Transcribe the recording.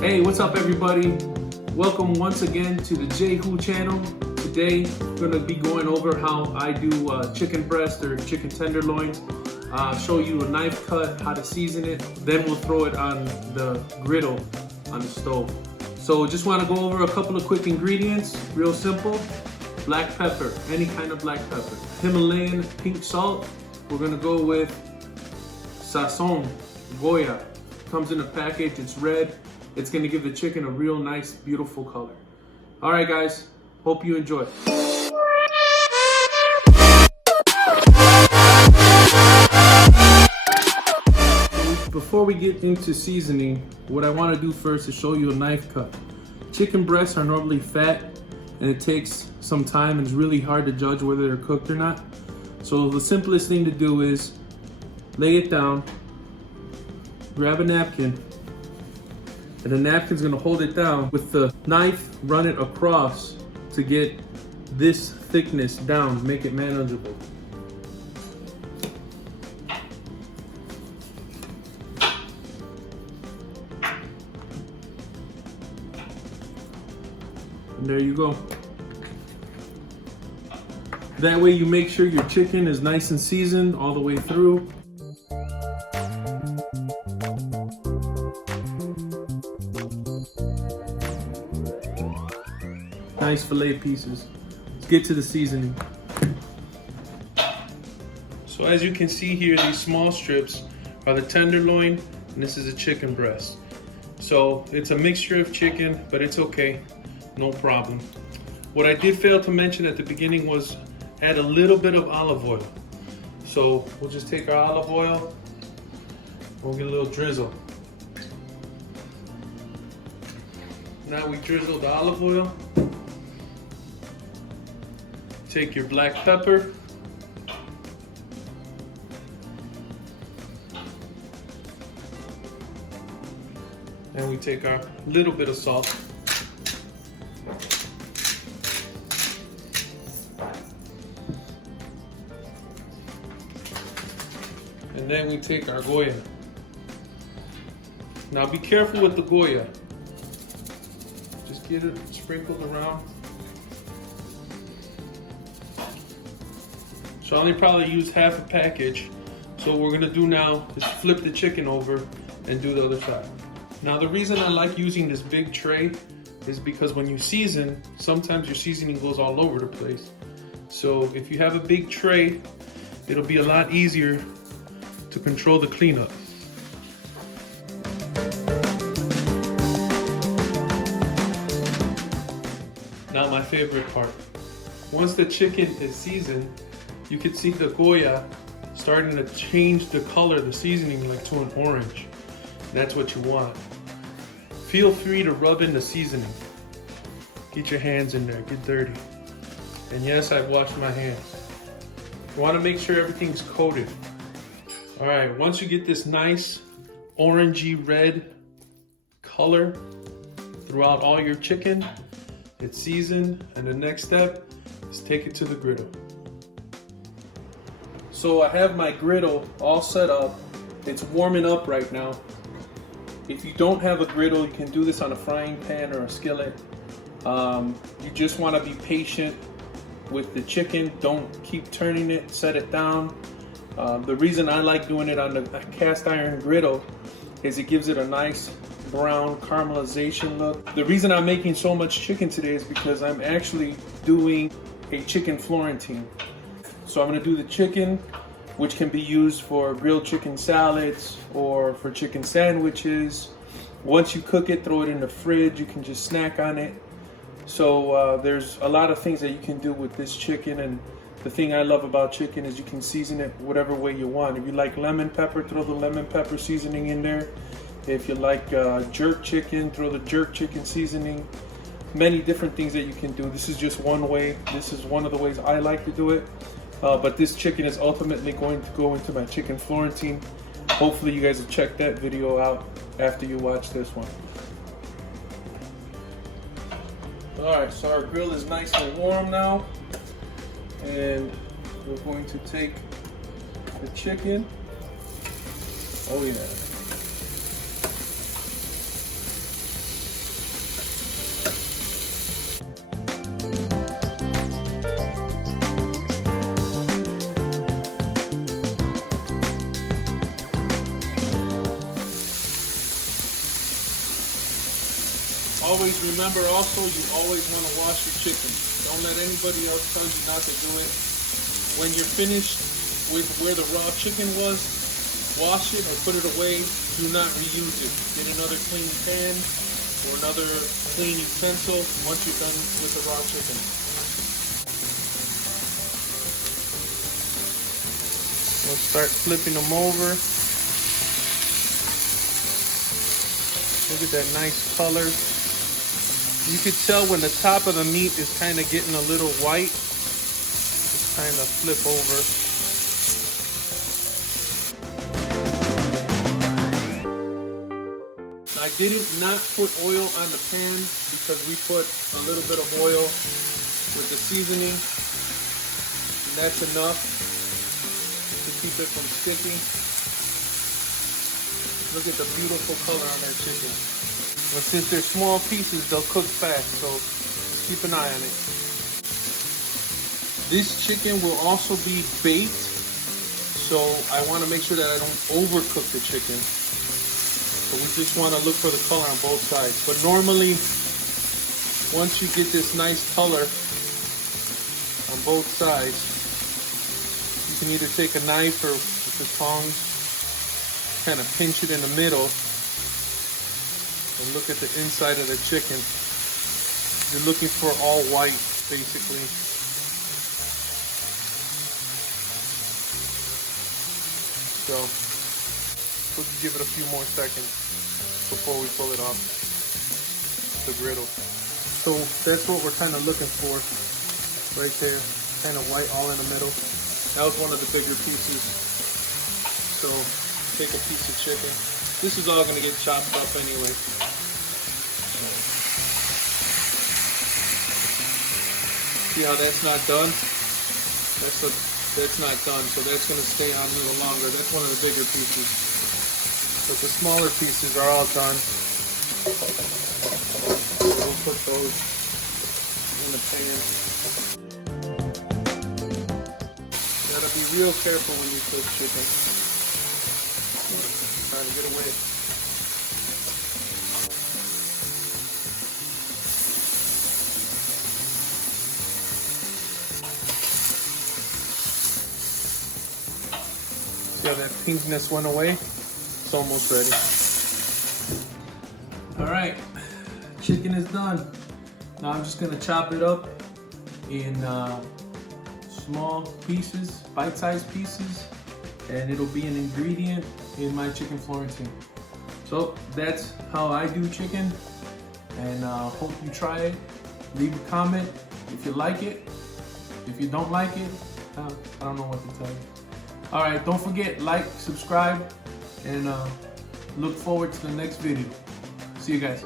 Hey, what's up everybody? Welcome once again to the J Who channel. Today I'm going to be going over how I do chicken breast or chicken tenderloins. Show you a knife cut, how to season it. Then we'll throw it on the griddle on the stove. So just want to go over a couple of quick ingredients, real simple. Black pepper, any kind of black pepper. Himalayan pink salt. We're going to go with Sazon, Goya. Comes in a package, it's red. It's going to give the chicken a real nice, beautiful color. All right, guys. Hope you enjoy. Before we get into seasoning, what I want to do first is show you a knife cut. Chicken breasts are normally fat, and it takes some time, and it's really hard to judge whether they're cooked or not. So the simplest thing to do is lay it down, grab a napkin, and the napkin's gonna hold it down. With the knife, run it across to get this thickness down, make it manageable. And there you go. That way you make sure your chicken is nice and seasoned all the way through. Nice fillet pieces. Let's get to the seasoning. So as you can see here, these small strips are the tenderloin, and this is a chicken breast. So it's a mixture of chicken, but it's okay, no problem. What I did fail to mention at the beginning was add a little bit of olive oil. So we'll just take our olive oil, we'll get a little drizzle. Now we drizzle the olive oil. Take your black pepper, and we take our little bit of salt. And then we take our Goya. Now be careful with the Goya. Just get it sprinkled around. So I only probably use half a package. So what we're gonna do now is flip the chicken over and do the other side. Now the reason I like using this big tray is because when you season, sometimes your seasoning goes all over the place. So if you have a big tray, it'll be a lot easier to control the cleanup. Now my favorite part. Once the chicken is seasoned, you can see the Goya starting to change the color, the seasoning, like to an orange. That's what you want. Feel free to rub in the seasoning. Get your hands in there, get dirty. And yes, I've washed my hands. You want to make sure everything's coated. All right, once you get this nice orangey red color throughout all your chicken, it's seasoned, and the next step is take it to the griddle. So I have my griddle all set up. It's warming up right now. If you don't have a griddle, you can do this on a frying pan or a skillet. You just want to be patient with the chicken. Don't keep turning it, set it down. The reason I like doing it on the cast iron griddle is it gives it a nice brown caramelization look. The reason I'm making so much chicken today is because I'm actually doing a chicken Florentine. So I'm gonna do the chicken, which can be used for grilled chicken salads or for chicken sandwiches. Once you cook it, throw it in the fridge. You can just snack on it. So there's a lot of things that you can do with this chicken, and the thing I love about chicken is you can season it whatever way you want. If you like lemon pepper, throw the lemon pepper seasoning in there. If you like jerk chicken, throw the jerk chicken seasoning. Many different things that you can do. This is just one way. This is one of the ways I like to do it. But this chicken is ultimately going to go into my chicken Florentine. Hopefully you guys will check that video out after you watch this one. Alright, so our grill is nice and warm now. And we're going to take the chicken. Oh yeah. Always remember also, you always want to wash your chicken. Don't let anybody else tell you not to do it. When you're finished with where the raw chicken was, wash it or put it away. Do not reuse it. Get another clean pan or another clean utensil once you're done with the raw chicken. We'll start flipping them over. Look at that nice color. You could tell when the top of the meat is kind of getting a little white. Just kind of flip over. I did not put oil on the pan because we put a little bit of oil with the seasoning. And that's enough to keep it from sticking. Look at the beautiful color on that chicken. But since they're small pieces, they'll cook fast, so keep an eye on it. This chicken will also be baked, so I want to make sure that I don't overcook the chicken. So we just want to look for the color on both sides. But normally, once you get this nice color on both sides, you can either take a knife or with the tongs, kind of pinch it in the middle, and look at the inside of the chicken. You're looking for all white, basically. So, we'll give it a few more seconds before we pull it off the griddle. So that's what we're kind of looking for right there, kind of white all in the middle. That was one of the bigger pieces. So take a piece of chicken. This is all going to get chopped up anyway. See how that's not done? That's not done, so that's going to stay on a little longer. That's one of the bigger pieces. But the smaller pieces are all done. We'll put those in the pan. You gotta be real careful when you cook chicken. Trying to get away. See how that pinkness went away? It's almost ready. All right, chicken is done. Now I'm just gonna chop it up in small pieces, bite-sized pieces, and it'll be an ingredient in my chicken Florentine. So that's how I do chicken, and hope you try it. Leave a comment if you like it. If you don't like it, I don't know what to tell you. All right, don't forget, like, subscribe, and look forward to the next video. See you guys.